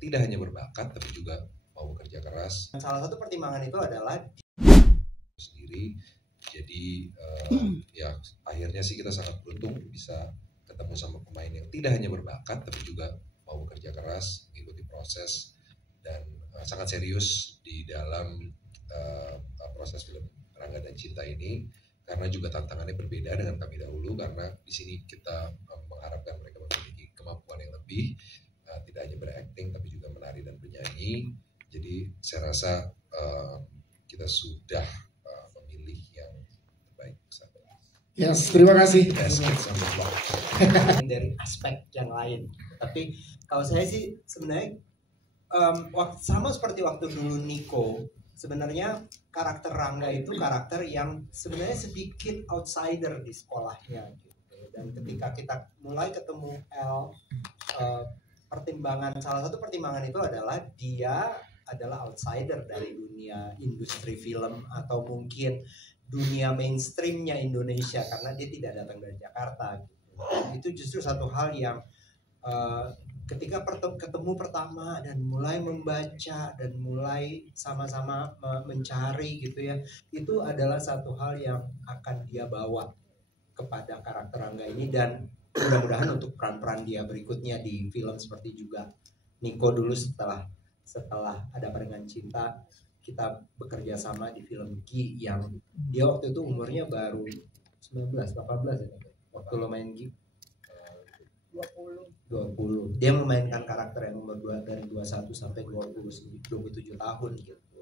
tidak hanya berbakat tapi juga mau bekerja keras. Salah satu pertimbangan itu adalah sendiri. Jadi ya akhirnya sih kita sangat beruntung bisa ketemu sama pemain yang tidak hanya berbakat tapi juga mau bekerja keras, mengikuti proses dan sangat serius di dalam proses film Rangga dan Cinta ini, karena juga tantangannya berbeda dengan kami dahulu, karena di sini kita mengharapkan mereka memiliki kemampuan yang lebih, tidak hanya berakting tapi juga menari dan bernyanyi. Jadi saya rasa kita sudah memilih yang terbaik. Yes, terima kasih. Dari aspek yang lain. Tapi kalau saya sih sebenarnya sama seperti waktu dulu Niko, sebenarnya karakter Rangga itu karakter yang sebenarnya sedikit outsider di sekolahnya gitu. Dan ketika kita mulai ketemu El, salah satu pertimbangan itu adalah dia adalah outsider dari dunia industri film atau mungkin dunia mainstreamnya Indonesia, karena dia tidak datang dari Jakarta gitu. Dan itu justru satu hal yang ketika ketemu pertama dan mulai membaca dan mulai sama-sama mencari gitu ya, itu adalah satu hal yang akan dia bawa kepada karakter Rangga ini, dan mudah-mudahan untuk peran-peran dia berikutnya di film seperti juga Niko dulu setelah Ada Dengan Cinta, kita bekerja sama di film Gi yang dia waktu itu umurnya baru 18 ya, waktu lo main Gi 20. Dia memainkan karakter yang umur dari 21 sampai 27 tahun gitu,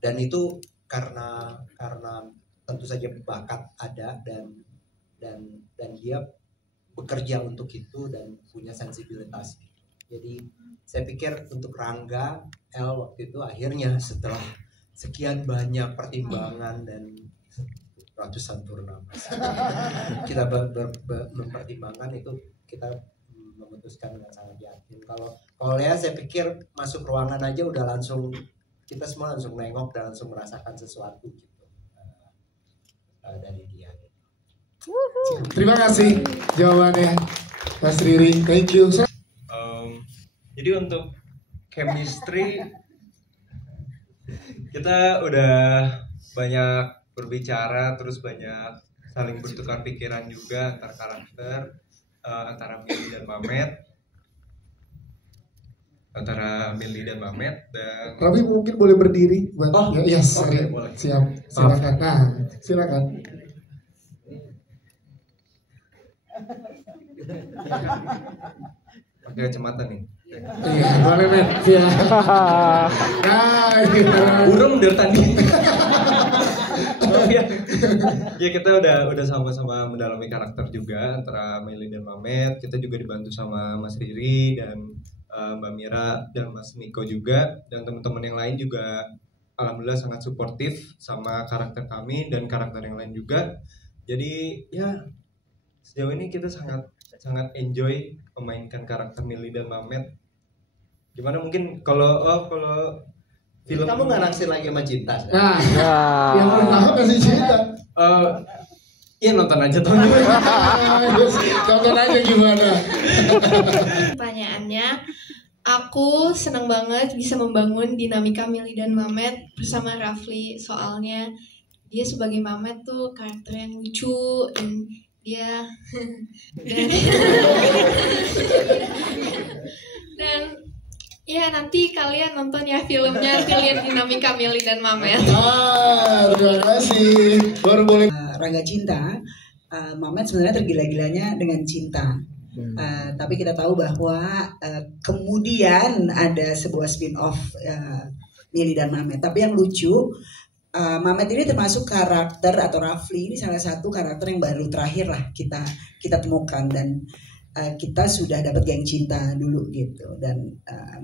dan itu karena tentu saja bakat ada dan dia bekerja untuk itu dan punya sensibilitas. Jadi saya pikir untuk Rangga, El waktu itu akhirnya setelah sekian banyak pertimbangan dan ratusan turnamen kita mempertimbangkan itu, kita memutuskan dengan sangat yakin. Kalau Lea, saya pikir masuk ruangan aja udah langsung, kita semua langsung nengok dan langsung merasakan sesuatu gitu dari dia. Terima kasih jawabannya Mas Riri, thank you. Jadi untuk chemistry kita udah banyak berbicara, terus banyak saling bertukar pikiran juga antar karakter, antara Milly dan Mamet, dan Rami mungkin boleh berdiri buat yes, okay, boleh. Siap, silakan. Nah, silakan. pakai kacamata nih. Iya, boleh men. Iya. Nah, burung dari tadi. Ya kita udah sama-sama mendalami karakter juga antara Milly dan Mamet. Kita juga dibantu sama Mas Riri dan Mbak Mira dan Mas Niko juga, dan teman-teman yang lain juga alhamdulillah sangat suportif sama karakter kami dan karakter yang lain juga. Jadi ya sejauh ini kita sangat enjoy memainkan karakter Milly dan Mamet. Gimana mungkin kalau film kamu nggak naksir lagi sama Cinta? Nah, yang pertama kasih Cinta. Iya nonton aja tuh. Nonton aja gimana? Pertanyaannya, aku senang banget bisa membangun dinamika Milly dan Mamet bersama Rafli, soalnya dia sebagai Mamet tuh karakter yang lucu dan dia dan ya nanti kalian nonton ya filmnya, lihat dinamika Milly dan Mamet. Terima kasih. Baru boleh. Rangga Cinta, Mamet sebenarnya tergila-gilanya dengan cinta. Tapi kita tahu bahwa kemudian ada sebuah spin-off Milly dan Mamet. Tapi yang lucu, Mamet ini termasuk karakter, atau Rafli ini salah satu karakter yang baru terakhir lah kita temukan, dan kita sudah dapat geng cinta dulu gitu. Dan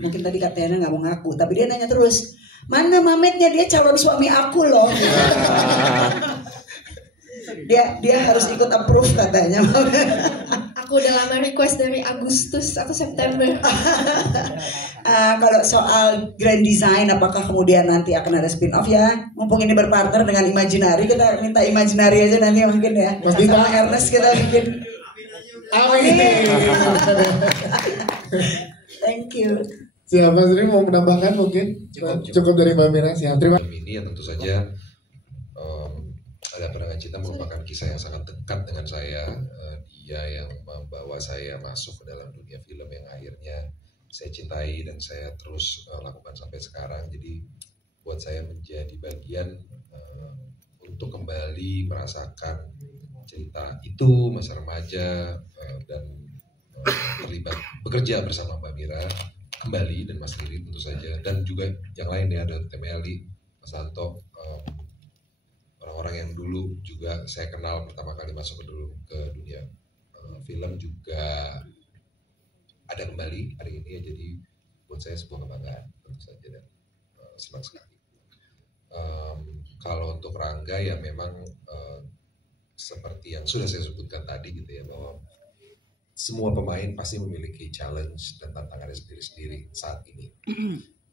mungkin tadi Kak Tiana nggak mau ngaku, tapi dia nanya terus, mana Mametnya, dia calon suami aku loh. dia harus ikut approve katanya. Aku udah lama request dari Agustus atau September. Kalau soal grand design, apakah kemudian nanti akan ada spin off ya? Mumpung ini berpartner dengan Imaginary, kita minta Imaginary aja nanti mungkin ya. Sama Ernest kita bikin. Amin. Thank you. Siapa sendiri mau menambahkan mungkin? Cukup dari Mbak Mira. Siap. Terima Film ini ya tentu saja Ada Pandangan Cinta merupakan kisah yang sangat dekat dengan saya. Dia yang membawa saya masuk ke dalam dunia film yang akhirnya saya cintai dan saya terus lakukan sampai sekarang. Jadi buat saya menjadi bagian untuk kembali merasakan cerita itu masa remaja dan terlibat bekerja bersama Mbak Mira kembali dan Mas Riri tentu saja, dan juga yang lain ya, ada Temeli, Mas Santo, orang-orang yang dulu juga saya kenal pertama kali masuk ke dunia film juga ada kembali hari ini ya. Jadi buat saya sebuah kebanggaan tentu saja dan senang sekali. Kalau untuk Rangga ya memang seperti yang sudah saya sebutkan tadi gitu ya, bahwa semua pemain pasti memiliki challenge dan tantangannya sendiri-sendiri saat ini.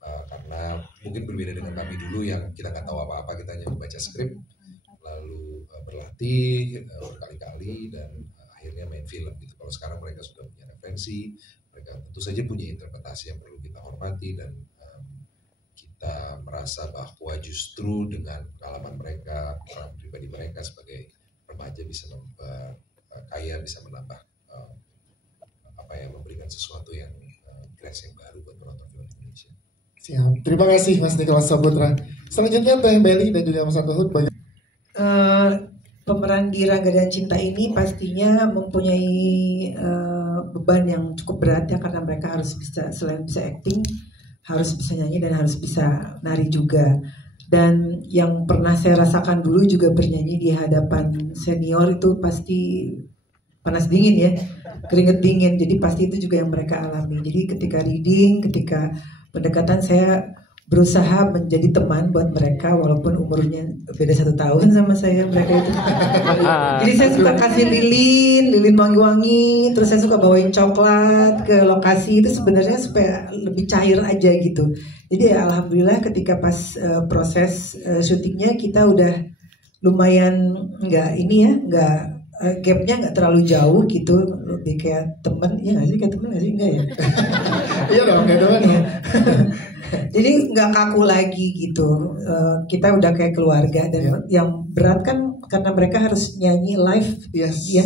Karena mungkin berbeda dengan kami dulu yang kita nggak tahu apa-apa, kita hanya membaca skrip lalu berlatih berkali-kali dan akhirnya main film gitu. Kalau sekarang mereka sudah punya referensi, mereka tentu saja punya interpretasi yang perlu kita hormati, dan kita merasa bahwa justru dengan pengalaman mereka, pengalaman pribadi mereka sebagai remaja bisa kaya, bisa menambah memberikan sesuatu yang grace yang baru buat penonton film Indonesia. Siap. Terima kasih Mas Nicholas Saputra. Selanjutnya Teh Beli dan juga Mas Santo. Pemeran di Rangga dan Cinta ini pastinya mempunyai beban yang cukup berat ya, karena mereka harus bisa, selain bisa acting, harus bisa nyanyi dan harus bisa nari juga. Dan yang pernah saya rasakan dulu juga bernyanyi di hadapan senior itu pasti panas dingin ya, keringet dingin. Jadi pasti itu juga yang mereka alami. Jadi ketika reading, ketika pendekatan, saya berusaha menjadi teman buat mereka walaupun umurnya beda 1 tahun sama saya, mereka itu. Jadi saya suka kasih lilin wangi-wangi, terus saya suka bawain coklat ke lokasi itu sebenarnya supaya lebih cair aja gitu. Jadi ya, alhamdulillah ketika pas proses syutingnya kita udah lumayan nggak gapnya nggak terlalu jauh gitu, lebih kayak temen ya nggak sih, kayak temen nggak sih, enggak ya? Iya dong, kayak teman ya. Jadi nggak kaku lagi gitu. Kita udah kayak keluarga, dan yang berat kan karena mereka harus nyanyi live, Yes. ya,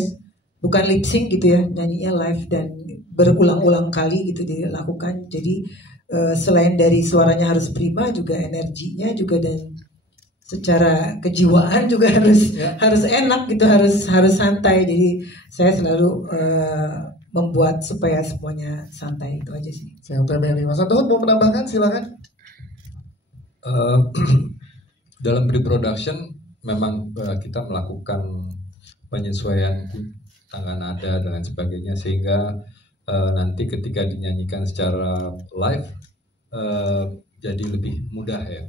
bukan lip sync gitu ya, nyanyinya live dan berulang-ulang kali gitu dilakukan. Jadi selain dari suaranya harus prima, juga energinya juga, dan secara kejiwaan juga harus enak gitu, harus santai. Jadi saya selalu membuat supaya semuanya santai, itu aja sih. Siap Teh Beli. Mas Santo mau menambahkan, silakan. Dalam pre-production memang kita melakukan penyesuaian tangan nada dan lain sebagainya, sehingga nanti ketika dinyanyikan secara live jadi lebih mudah ya.